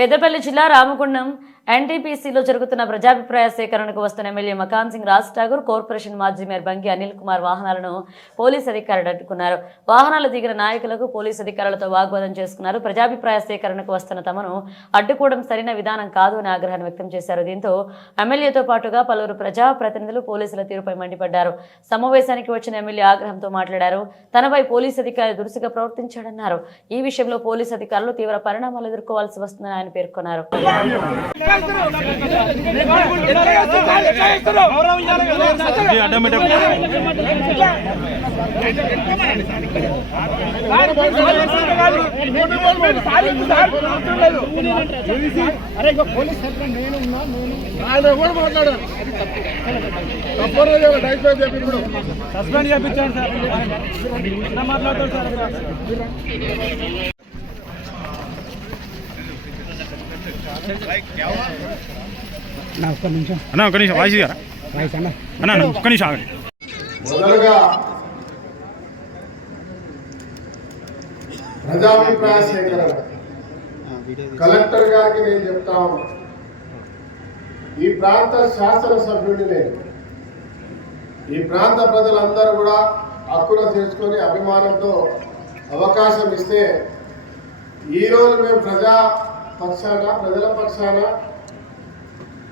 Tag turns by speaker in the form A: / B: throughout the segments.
A: పెద్దపల్లి జిల్లా రామగుండం ఎన్టీపీసీలో జరుగుతున్న ప్రజాభిప్రాయ సేకరణకు వస్తున్న ఎమ్మెల్యే మకాన్ సింగ్ రాజ్ ఠాగూర్ కార్పొరేషన్ మాజీ మేయర్ బంగి అనిల్ కుమార్ వాహనాలను పోలీస్ అధికారులు అడ్డుకున్నారు. వాహనాలు దిగిన నాయకులకు పోలీస్ అధికారులతో వాగ్వాదం చేసుకున్నారు. ప్రజాభిప్రాయ సేకరణకు వస్తున్న తమను అడ్డుకోవడం సరైన విధానం కాదు అని ఆగ్రహాన్ని వ్యక్తం చేశారు. దీంతో ఎమ్మెల్యేతో పాటుగా పలువురు ప్రజాప్రతినిధులు పోలీసుల తీరుపై మండిపడ్డారు. సమావేశానికి వచ్చిన ఎమ్మెల్యే ఆగ్రహంతో మాట్లాడారు. తనపై పోలీస్ అధికారి దురుసుగా ప్రవర్తించాడన్నారు. ఈ విషయంలో పోలీస్ అధికారులు తీవ్ర పరిణామాలు ఎదుర్కోవాల్సి వస్తుందని ఆయన పేర్కొన్నారు.
B: ఆయన కూడా మాట్లాడారు తప్పలేదు చెప్పి
C: సస్పెండ్ చేయించాను సార్ మాట్లాడతాడు సార్. అక్కడ?
D: అన్న ఒక్క నిమిషం. వాయిస్ గారా అన్న అన్న, ఒక్క నిమిషం ఆగండి.
B: మొదలుగా ప్రజాభిప్రాయ సేకరణ. కలెక్టర్ గారికి నేను చెప్తా ఈ ప్రాంత శాసనసభ్యుడిని నేను ఈ ప్రాంత ప్రజలందరూ కూడా హక్కున చేసుకొని అభిమానంతో అవకాశం ఇస్తే ఈరోజు మేము ప్రజా పక్షాన ప్రజల పక్షాన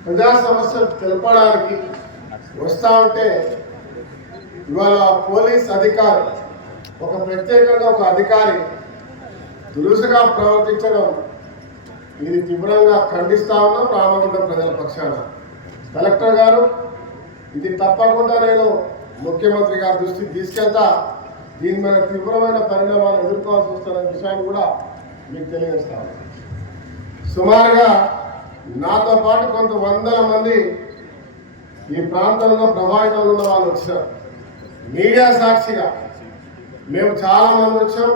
B: ప్రజా సమస్యలు తెలపడానికి వస్తా ఉంటే ఇవాళ పోలీస్ అధికారి ఒక ప్రత్యేకంగా ఒక అధికారి దురుసుగా ప్రవర్తించడం ఇది తీవ్రంగా ఖండిస్తా ఉన్నాం రామగుండం ప్రజల పక్షాన. కలెక్టర్ గారు ఇది తప్పకుండా నేను ముఖ్యమంత్రి గారి దృష్టికి తీసుకెళ్తా. దీని మీద తీవ్రమైన పరిణామాలు ఎదుర్కోవాల్సి వస్తున్న విషయాన్ని కూడా మీకు తెలియజేస్తాను సుమారుగా నాతో పాటు కొంత వందల మంది ఈ ప్రాంతంలో ప్రభావితంలో ఉన్న వాళ్ళు వచ్చారు. మీడియా సాక్షిగా మేము చాలా మంది వచ్చాం.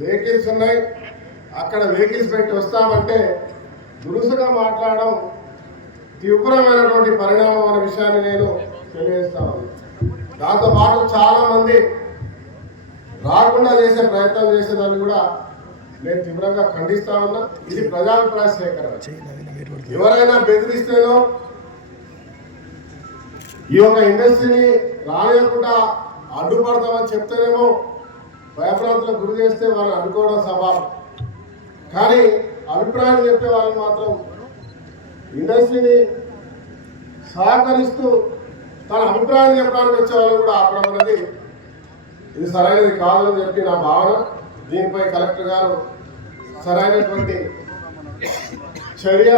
B: వెహికల్స్ ఉన్నాయి. అక్కడ వెహికల్స్ పెట్టి వస్తామంటే దురుసుగా మాట్లాడడం తీవ్రమైనటువంటి పరిణామం అనే విషయాన్ని నేను తెలియజేస్తాను దాంతోపాటు చాలామంది రాకుండా చేసే ప్రయత్నం చేసేదాన్ని కూడా నేను తీవ్రంగా ఖండిస్తా ఉన్నా ఇది ప్రజాభిప్రాయ సేకరణ ఎవరైనా బెదిరిస్తేనో ఈ యొక్క ఇండస్ట్రీని రానియకుండా అడ్డుపడతామని చెప్తేనేమో భయప్రాంతులకు గురి చేస్తే వాళ్ళని అడ్డుకోవడం స్వభావం కానీ అభిప్రాయం చెప్పే వాళ్ళు మాత్రం ఇండస్ట్రీని సహకరిస్తూ తన అభిప్రాయం చెప్పడానికి వచ్చే వాళ్ళు కూడా ఆపడం అనేది ఇది సరైనది కాదని చెప్పి నా భావన. దీనిపై కలెక్టర్ గారు సరైనటువంటి చర్య